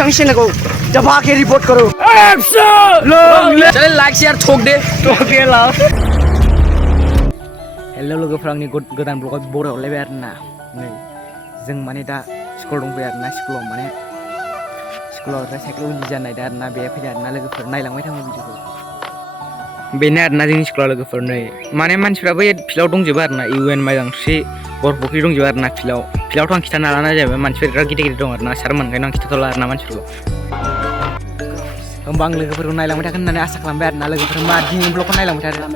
बिथांनि चेनेलखौ जाबाके रिपर्ट करो चल लाइक शेयर ठोक दे लाव हेलो लोगोफोर आंनि गोदान ब्लगाव बराव लायबाय आरोना नै जों माने दा स्कुल दंबाय आरोना स्कुलाव साइकेल उन्दि जानाय दा आरोना बे फैदों आरोना लोगोफोर नायलांबाय थाङो भिडिअखौ बेनो आरोना जोंनि स्कुलाव लोगोफोर नै माने मानसिफ्राबो फिल्डआव दंजोबो आरोना इउएन माइदांस्रि बरफुख्रि दंजोबो आरोना फिल्डआवथ' आं खिथानो हाला जाहैबाय मानसिफोर बिराद गिदिर दं आरोना सारमोन ओंखायनो आं खिथाथ'ला आरोना मानसिफोरखौ होमबा आं लोगोफोरखौ नायलांबाय थागोन होननानै आसा खालामबाय आरोना लोगोफोर मा दिनै ब्लगखौ नायलांबाय थादों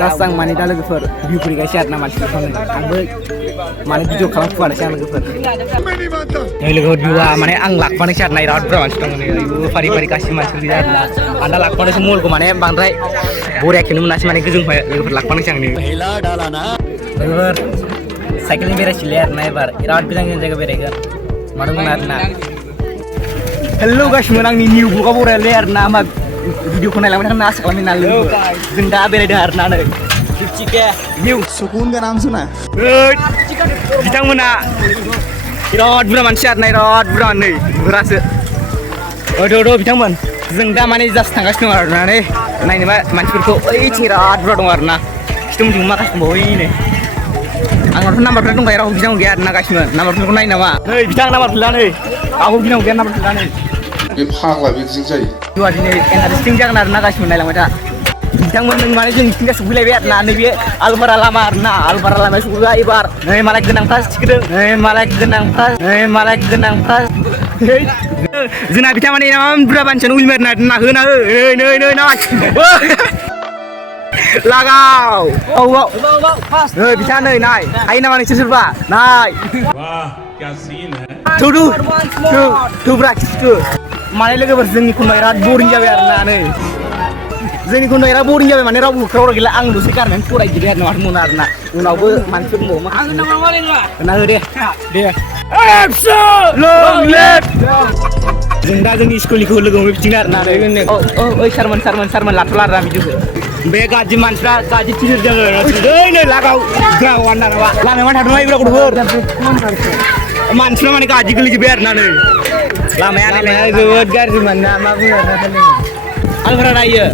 जास्ट आं माने दा लोगोफोर भिउ फैगासिनो आरोना मानसिफोरखौ आंबो माने भिडिअ खालामफुवानोसै आं लोगोफोर नै लोगोफोर भिउआ माने आं लाखपानोसै आरोना बिराद बुरजा मानसि दं नै फारि फारि गासिबो मानसिफोर गैया आरोना आं दा लाखपानोसै मलखौ माने बांद्राय बरिया खेबनो मोनासै माने गोजौनिफ्राय लोगोफोर लाखपानोसै आं लोगोफोर साइकेलनि बेरायसिलै आरोना एबार बिराद गोजान गोजान जायगा बेरायगोन मादोंमोन आरोना हेलो गासिबो आंनि निउ ब्लगाव बरायलै आरोना मा भिडिअखौ नायलांबाय थागोन आसा खालामबाय नालाय जों दा बेरायदों आरोना नै 50K निउ सुकुन का नाम सुना बिथांमोना बिराद बुरजा मानसि आरोना बिराद बुरजा नै बुरासो बिथांमोन जों दा माने जास्ट थांगासिनो दं आरोना नै नायनोबा मानसिफोरखौ ओइथिं बिराद बुरजा दं आरोना खिथुमथिं माखासे दंबावो नै आंनावथ' नाम्बारफोर दंखायो रावबो गिनांगौ गैया आरोना गासिबो नाम्बारफोरखौ नायो नामा नै बिथां नाम्बारफोर ला नै आंबो गिनांगौ गैया नाम्बारफोर ला नै बे फाग्ला बिदिजों जायो दिनै इन्टारेस्टिं जागोन आरोना गासिबो नायलांबाय था बिथांमोन नों माने जों थिंगा सफैलायबाय आरोना नैबे आलबारा लामा आरोना आलबारा लामायाव सफैबाय एबार नै मालाय गोनांफ्रा थिखोदों नै मालाय गोनांफ्रा जोंना बिथां माने इमान बुरजा मानसियानो उइमार ना होना हो नै लागाव नै बिथां नै नाय हायो नामा नोंसोर सोरबा नाय माने लोगोफोर जोंनि खन्दाव बिराद बरिं जाबाय आरोना नै जोंनि खन्दाव बिराद बरिं जाबाय माने रावबो होख्राव गैला आं दसे गारनानै फरायजोबबाय आरो माथो मोना आरोना उनावबो मानसिफोर दंबावो माखासे होना हो दे जों दा जोंनि स्कुलनिखौ लोगो मोनफिनदों आरोना ओइ सारमोन लाथ'ला आरोना भिडिअखौ बे गाज्रि मानसिफ्रा गाज्रि टिचार जोङो नै लागाव लामायाव थादोंना इब्रा गथ'फोर मानसिफ्रा माने गाज्रि गोलैजोब्बाय आरोना नै लामाया जोबोद गाज्रिमोन ना मा बुङो आलभारा नायो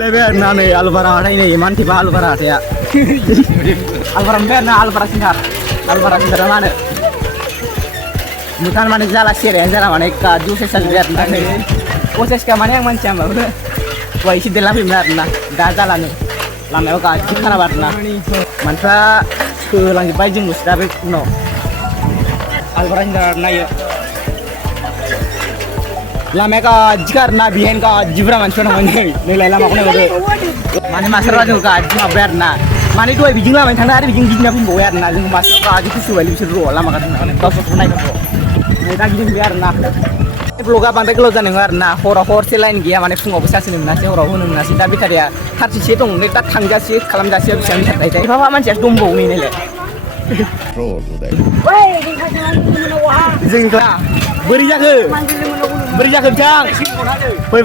लायबाय आरोना नै आलभारा हाथाय नै मानसिबा आलभारा हाथाया आलभारा मोनबाय आरोना आलभारा सेन्टार मा होनो मोखां माने जाला सेरायानो जाला माने गाज्रि असेस जाजोब्बाय आरोना नै असेसखा माने आं मानसिया होमबाबो दहाय एसे देरलांफैयोमोन आरोना दा जालानो लामायाव गाज्रि खाराब आरोना मानसिफ्रा सोलांजोब्बाय जोंल'सो दा बे उनाव आलभारा सेन्टार नायो लामाया गाज्रिखा आरोना बेहायनो गाज्रि बुरजा मानसिफोर दङ नैलाय लामाखौ नायहरदो माने मास्टारफ्रा जों गाज्रि माबाय आरोना माने दहाय बिदिनो लामायाव थांदों आरो बिदिनो गिदिंना फैबावबाय आरोना जों मास्टार गाज्रि खुसि होबाय बिसोर र' लामा गाज्रि माने गावसोरखौ नायगोन दा गिदिंबाय आरोना ब्लगा बांद्राय गोलाव जानाय नङा आरोना हराव हरसे लाइन गैया माने फुङावबो चार्ज होनो मोनासै हराव होनो मोनासै दा बेटारिया 30 दं दा थांजासे खालामजासे बेसेबां थाखाय एफा मानसियासो दंबावो नायलाय जोंनिखौ बोरै जाखो बिथां फै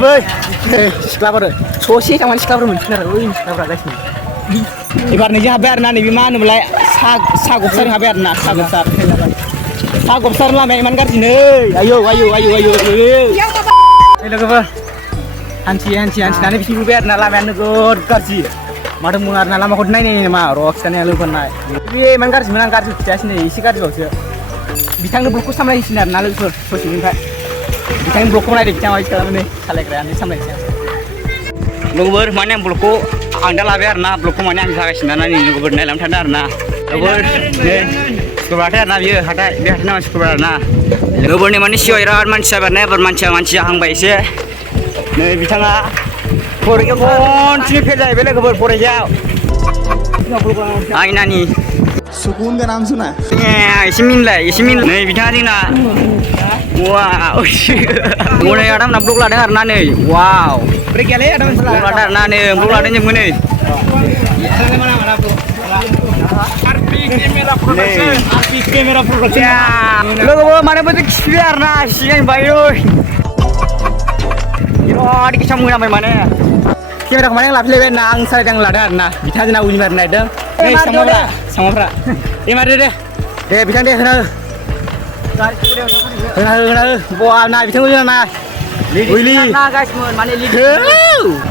सिख्लाफोर ससे थांनानै सिख्लाफोर मोनफिन आरो ओइ सिख्लाफ्रा गासिबो एबार नैजों हाबबाय आरोना नैबे मा होनोमोनलाय सागबसार हाबाय आरोना सागबसार लामाया इमान गाज्रि नै आयौ लोगोफोर हान्थिनानै बिथिं फैबाय आरोना लामाया नोगोद गाज्रि माथो बुङो आरोना लामाखौ नायनाय नामा र' खिथानाया लोगोफोर नाय बे इमान गाज्रिमोन आं गाज्रि खिथायासै नै एसे गाज्रिबावसो बिथांनो ब्लगखौ सामलायनोसै आरोना लोगोफोर ससेनिफ्राय बिथांनि ब्लगखौ नायदो बिथाङा माबायदि खालामो नै सालायग्रायानो सामलायनोसै लोगोफोर माने आं ब्लगखौ आं दा लाबाय आरोना ब्लगखौ माने आं जागासिनो दाना नै लोगोफोर नायलांबाय थादों आरोना लोगोफोर नै सुक्रुबार हाथाय आरोना बियो हाथाय बे हाथाय नामा सुक्रुबार आरोना लोगोफोरनि माने सिगाङाव बिराद मानसि जाबाय आरोना एबार मानसि जाहांबाय एसे नै बिथाङा फरिखायाव कन्टिनिउ फेल जाहैबाय लोगोफोर फरिखायाव आइनानि सुकुन का नाम सुना एसे मिनलाय नै बिथाङा जोंना वाव गनाय आदामना ब्लग लादों आरोना नै वाव ब्रेक गैयालै आदाम ब्लग लादों आरोना नै ब्लग लादों जोंबो नै केमेरा प्रडाक्सन लोगोफोर माने बोथो खिफिबाय आरोना सिगां बायो बिराद गेसाव मोनामबाय माने केमेराखौ माने आं लाफिनलायबाय आरोना आं सालायदों आं लादों आरोना बिथाङा जोंना उइमार नायदों नै सामाफ्रा एमारदो दे बिथां दे होना Wah, nah bisa ngomong nah. Willy. Nah guys, mana Lidi?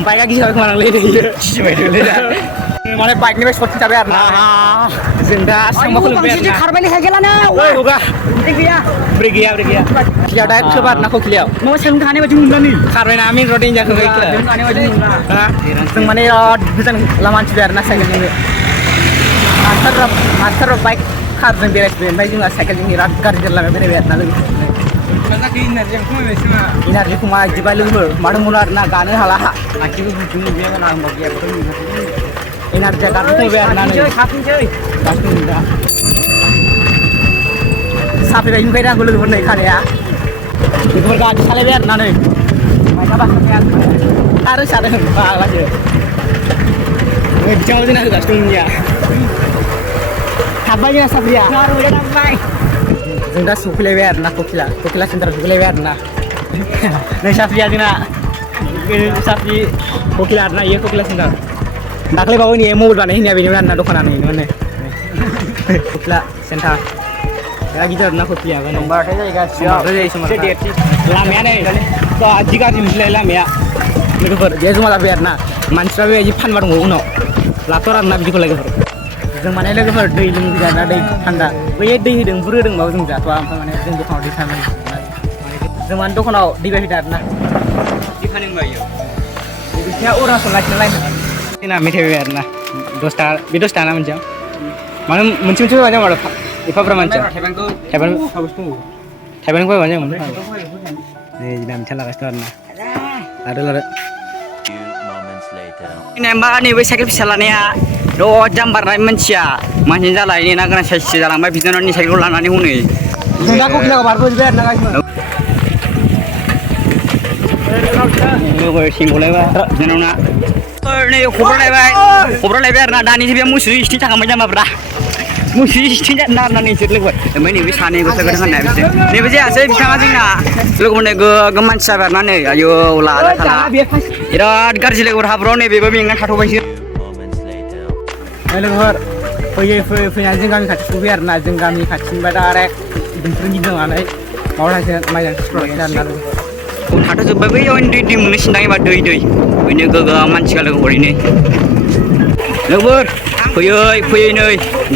Baik lagi siapa kemana Lidi? Mana baik nih sport kita biar nah. Zinda sama kalau biar. Kamu kharbali hagelan na. Woi, hoga. Brigia. Kiliau diet kebar nak kiliau. Mau sen khane baju mula nih. Kharbali namin rotin jak ke kiliau. Khane baju mula. Seng mana bisa laman biar nak cycle ini. Master baik kharbali beres baik juga cycle ini rat kerja lah biar nak lagi. Energi kuma jiba luhur, maru mular na gane halah. Aki bu bujung dia na mogi apa tu. Energi kat tu biar na ni. Kapin dah. Sapi dah ini kaya gulu luhur ni kare ya. Itu berkat salah biar na ni. Macam apa biar? Harus ada bah lagi. Ni bicara tu nak gas tu ni ya. Kabarnya sapi ya. Baru dia nampai. Zenda sukule biar na kokila center sukule biar na. Nih sapi aja na. Sapi kokila na ye kokila center. Dakle bawa ni emo buat ini abis ni na dokanan ni mana. Kokila center. Lagi tu na kokila kan. Nomor saja ikan siapa? Sedih. Lamia ni. So jika jimsle lamia. Ni tu ber. Jadi semua biar na. Mansra biar jipan baru nguno. Laporan na biji lagi ber. जों माने लोगोफोर दै लोंजाना दै थान्दा बै दै होदों बुर होदों बाव जों जाथ'आ ओमफ्राय माने जों दखानाव दै फानो जों माने दखानाव दै बायफैदों आरोना दै फानो होनबा इयो बिसिना अरुणाचल लाखिना लायनो जोंना मेथाइ बायबाय आरोना 10 टाका बे 10 टाका ना मोनसेयाव माने मोनसे बायबाय मारो एफाब्रा मानसिया थाइबानि बायबानो जायोमोन नै जोंना मेथाइ लागासिनो आरोना आरो नैबा नैबे साइकेल फिसा लानाया जाम्बारनाय मानसिया मानसि जालाय ना गोनां साइससो जालांबाय बिनानावनि साइकेल लानानै हनै जों दा गखिलाखौ बारबोजोबबाय आरोना गासिबो लोगो सिंगलायबा बिनानावना नै खबरालायबाय आरोना दानिसो बे मुसुरि स्टिं थांबाय जामाब्रा मुसुरि स्टिं जाना आरोना नोंसोर लोगो ओमफ्राय नैबे सानै गस्ला गोथां गाननाय बिसोर नैबे जायासै बिथाङा जोंना लोगो मोननाय गोगोम मानसि जाबाय आरोना नै आयौ लाला खाला बिराद गाज्रि लोगोफोर हाब्राव नैबेबो मेंनानै थाथ'बायसो लोगोफोर फैनानै जों गामि खाथि सफैबाय आरोना जों गामि खाथिनिफ्राय डाइरेक्ट बेफोर गिदिंनानै माबा थांसै माइजों सुस्र'लायसै आरोना लोगोफोर थाथ'जोब्बाय बैयाव दै मोननो सिन्दां एबा दै ओरैनो गोगोम मानसिया लोगो हरैनो लोगोफोर फैयै नै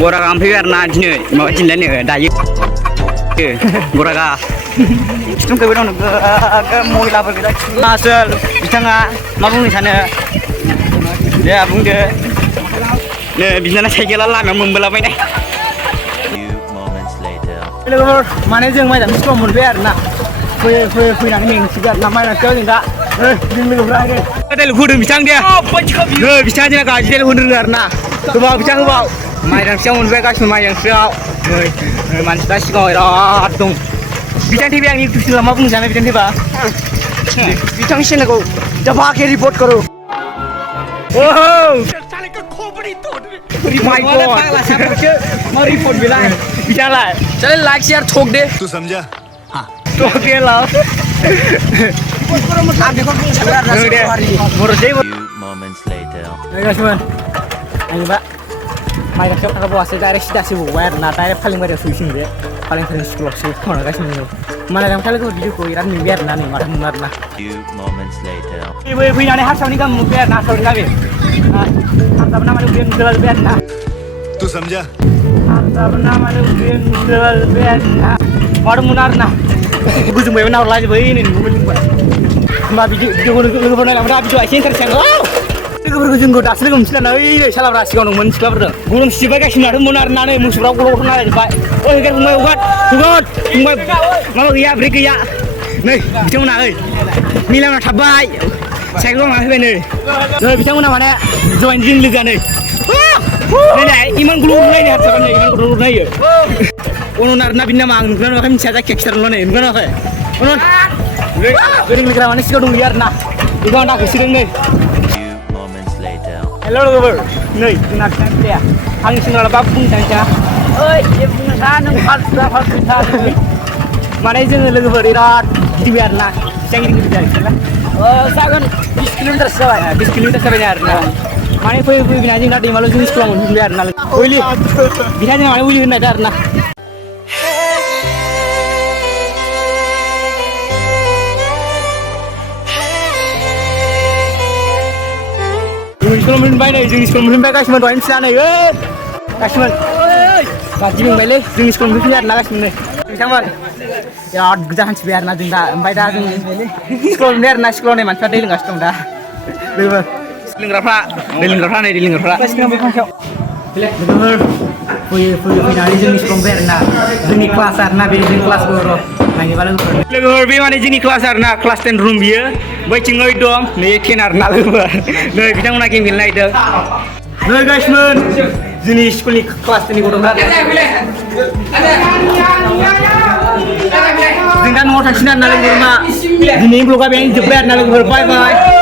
गरागा फैबाय आरोना दिनै माबा दिनलायनो दायो गरागा खिथुमखैबो दं गोगोम महिलाफोर गोजा आसोल बिथाङा मा बुंनो सानो दे बुंदो नै बिनाना साइकेला लामायाव मोनबोलाबायनाय लोगोफोर माने जों माइदां स्कुलाव मोनबाय आरोना फैनानै मेंसिगोन आरोना माइदांखौ जों दा जों लोगोफ्रा दैल होदों बिथां दे बिथाङा जोंना गाज्रि दैल होनो रोङो आरोना गोबाव बिथां गोबाव माइदांसियाव मोनबाय गासिबो माइदांसियाव नै मानसिफ्रा सिगाङाव बिराद दं बिथां थैबाय आं इउटुब चेनेलाव मा बुंनो सानो बिथां थैबा बिथांनि चेनेलखौ दबाके रिपर्ट करो My God! Mau report bilang, bicara. Channel like share ठोक दे. तू समझा? हाँ. ठोक दे लाओ. Moments later. Guys, man. Ini Mbak. Mai dah cakap bawa saya direct sudah sibuk wire, nah direct paling banyak switching dia. Paling sering scroll sih, mana guys ini. Mana yang kali tu video ko iran ni biar nani, marah munar nah. Few moments later. Ibu ini har sauni kam biar nah sauni kami. हम सब ना माने उबेन मुदल बेन ना तू समझा? हम सब ना माने उबेन मुदल बेन ना मार मुनार ना बुजुं बाय ना लाजि बै नि बुजुं बाय मा बिदि लोगोफोर नायलांब्रा बिदि एसे इन्टारेस्ट जागौ लोगोफोरखौ जोंखौ दासो लोगो मोनसिगोन ओइ सालाब्रा सिगाङाव दंमोन सिख्लाफोरजों गरम सिबाय गासिनो माथो मुनार नानै मुसुफ्राव गल' गल' नालायजोब्बाय ओइ गेर फंबाय फंबाय माबा गैया ब्रेक गैया नै बिथांमोना ओइ मिलावना थाबाय साइकेल लाना फैबाय नै बिथांमोना माने जइन जों लोगोआनो नै इमान ग्लुर नायनो हारसाबानो इमान ग्लुर नायो अनन आरोना बिनि नामा आं नुगोना नुवाखै मिथिया जायखिया खिथारल' नै नुगोना नुवाखै अनन गोरों लोगोरा माने सिगाङाव दंहैयो आरोना बेखौ आं दाखोसिदों नै हेल' लोगोफोर नै जोंना बिथां फिसाया आंनि सिगाङाव बा बुंनो थांसै ओइ जे बुंनो सा नों फालथुथा माने जोङो लोगोफोर बिराद गिदिंबाय आरोना बेसेबां गिदिं जाहैबाय जागोन 20 किल'मिटार जाबाय 20 किल'मिटार जाबाय आरोना माने फैनानै जों दा दैमालु जों स्कुलाव मोनफैबाय आरोना उइलि बिथाङा जों माने उइलि होननाय आरोना स्कुलाव मोनबाय नै जोंनि स्कुलाव मोनबाय गासिबो दहायनो फिसा नै गासिबो गाज्रि मोनबायलै जोंनि स्कुलाव मोनफैबाय आरोना गासिबो बिथांमोन बिराद गोजान हान्थिबाय आरोना जों दा ओमफ्राय दा जों स्कुलाव मोनबाय आरोना स्कुलाव नै मानसिफ्रा दै लोंगासिनो दं दा लोगोफोर लोंग्राफ्रा नै दै लोंग्राफ्रा लोगोफोर फैयो फैनानै जोंनि स्कुलाव मोनबाय आरोना जोंनि क्लास आरोना बे जोंनि क्लासखौ र' नायनोबा लोगोफोर बे माने जोंनि क्लास आरोना क्लास 10 रुम बियो बैथिं ओइ दं नै 10 आरोना लोगोफोर नै बिथांमोना गेम गेलेनो नागिरदों नै गाइसमोन जोंनि स्कुलनि क्लास 10 नि गथ'फ्रा जों दा न'आव थांसिगोन आरोना लोगोफोर मा दिनैनि ब्लगा बेहायनो जोब्बाय आरोना लोगोफोर बाय बाय